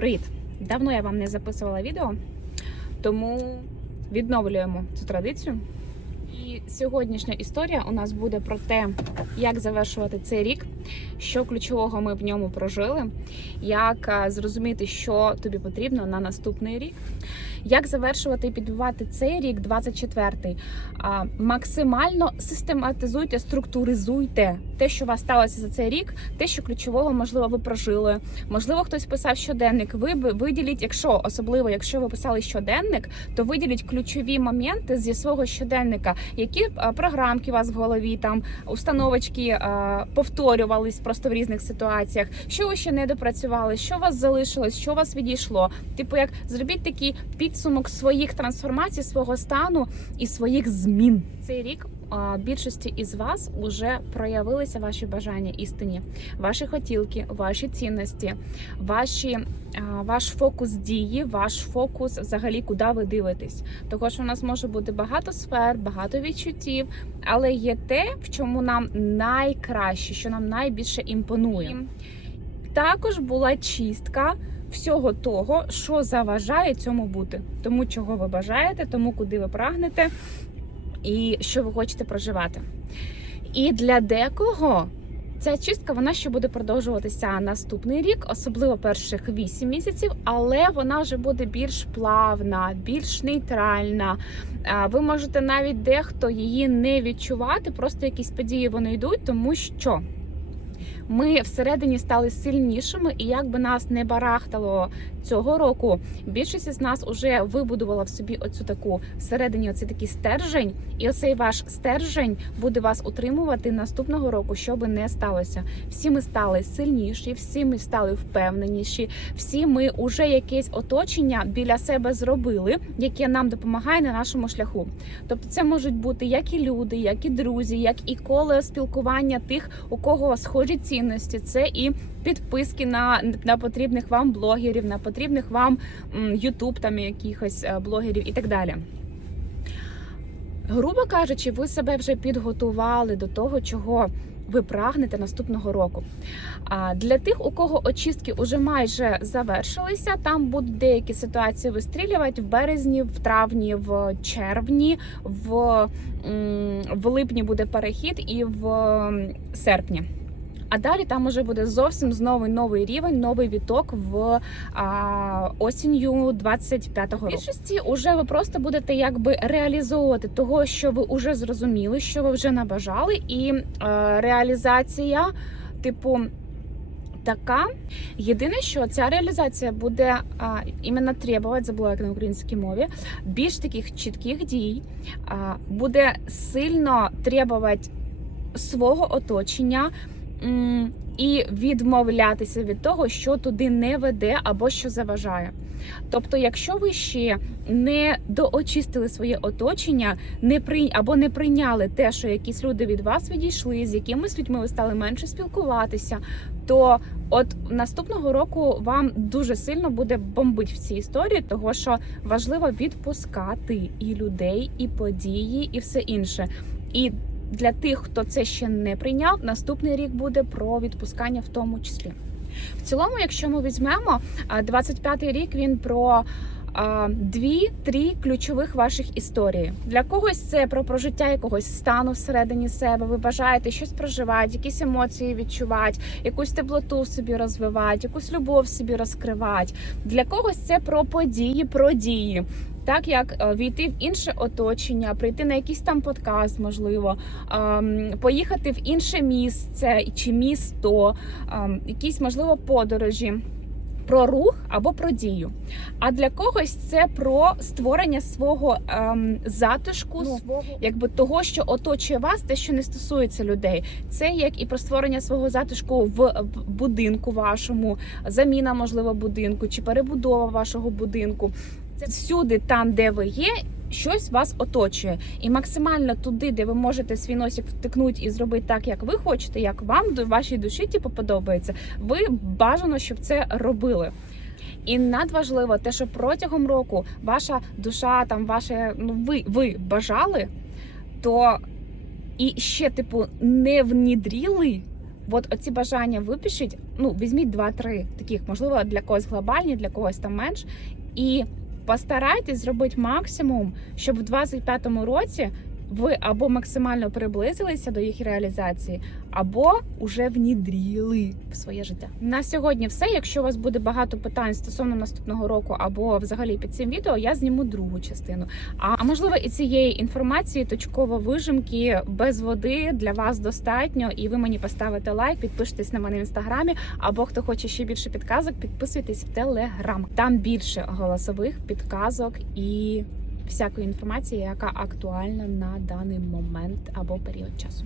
Привіт! Давно я вам не записувала відео, тому відновлюємо цю традицію. І сьогоднішня історія у нас буде про те, як завершувати цей рік, що ключового ми в ньому прожили, як зрозуміти, що тобі потрібно на наступний рік, як завершувати і підбивати цей рік, 24-й. А, Максимально систематизуйте, структуризуйте те, що у вас сталося за цей рік, те, що ключового, можливо, ви прожили. Можливо, хтось писав щоденник. Ви виділіть, якщо особливо, якщо ви писали щоденник, то виділіть ключові моменти зі свого щоденника, які програмки у вас в голові, там установочки повторювались просто в різних ситуаціях. Що ви ще не допрацювали, що у вас залишилось, що у вас відійшло. Типу, як зробіть такий підсумок своїх трансформацій, свого стану і своїх змін. Цей рік більшості із вас вже проявилися ваші бажання істині, ваші хотілки, ваші цінності, ваші, ваш фокус дії, ваш фокус взагалі, куди ви дивитесь. Що у нас може бути багато сфер, багато відчуттів, але є те, в чому нам найкраще, що нам найбільше імпонує. Також була чистка всього того, що заважає цьому бути, тому чого ви бажаєте, тому куди ви прагнете і що ви хочете проживати. І для декого ця чистка вона ще буде продовжуватися наступний рік, особливо перших 8 місяців, але вона вже буде більш плавна, більш нейтральна. Ви можете навіть дехто її не відчувати, просто якісь події вони йдуть, тому що. Ми всередині стали сильнішими, і як би нас не барахтало цього року, більшість із нас вже вибудувала в собі оцю таку всередині, оцей такий стержень, і оцей ваш стержень буде вас утримувати наступного року, що би не сталося. Всі ми стали сильніші, всі ми стали впевненіші, всі ми вже якесь оточення біля себе зробили, яке нам допомагає на нашому шляху. Тобто, це можуть бути як і люди, як і друзі, як і коло спілкування тих, у кого схожі цінності. Це і підписки на, на потрібних вам блогерів, на потрібних вам Ютуб там якихось е, блогерів і так далі. Грубо кажучи, ви себе вже підготували до того, чого ви прагнете наступного року. А для тих, у кого очистки вже майже завершилися, там будуть деякі ситуації вистрілювати в березні, в травні, в червні, в, в липні буде перехід і в серпні. А далі там уже буде зовсім знову новий рівень, новий віток в а, осінню 25-го року. В більшості уже ви просто будете якби реалізовувати того, що ви вже зрозуміли, що ви вже набажали, і е, реалізація, типу. Така єдине, що ця реалізація буде а, іменно требувати, забула як на українській мові, більш таких чітких дій, а, буде сильно требувати свого оточення і відмовлятися від того, що туди не веде або що заважає. Тобто, якщо ви ще не доочистили своє оточення, не при або не прийняли те, що якісь люди від вас відійшли, з якимись людьми ви стали менше спілкуватися, то от наступного року вам дуже сильно буде бомбить в цій історії, того що важливо відпускати і людей, і події, і все інше. І для тих, хто це ще не прийняв, наступний рік буде про відпускання в тому числі. В цілому, якщо ми візьмемо, а, 25-й рік він про дві-три ключових ваших історії. Для когось це про прожиття якогось стану всередині себе. Ви бажаєте щось проживати, якісь емоції відчувати, якусь теплоту собі розвивати, якусь любов собі розкривати. Для когось це про події, про дії. Так як е, війти в інше оточення, прийти на якийсь там подкаст, можливо, поїхати в інше місце чи місто, якісь можливо подорожі. Про рух або про дію. А для когось це про створення свого ем, затишку, Ну, свого якби того, що оточує вас, те, що не стосується людей. Це як і про створення свого затишку в будинку вашому, заміна, можливо, будинку чи перебудова вашого будинку. Це всюди, там, де ви є. Щось вас оточує, і максимально туди, де ви можете свій носик втикнути і зробити так, як ви хочете, як вам до вашій душі типу, подобається. Ви бажано, щоб це робили. І надважливо те, що протягом року ваша душа, там ваше, ну ви, ви бажали, то і ще, типу, не внідріли От оці бажання випишіть. Ну візьміть два-три таких, можливо, для когось глобальні, для когось там менш, і постарайтесь зробити максимум, щоб в 25-му році ви або максимально приблизилися до їх реалізації, або уже внідріли в своє життя. На сьогодні все. Якщо у вас буде багато питань стосовно наступного року, або взагалі під цим відео, я зніму другу частину. А можливо, і цієї інформації точково вижимки без води для вас достатньо, і ви мені поставите лайк, підпишитесь на мене в інстаграмі. Або хто хоче ще більше підказок, підписуйтесь в телеграм. Там більше голосових підказок і всякої інформації, яка актуальна на даний момент або період часу.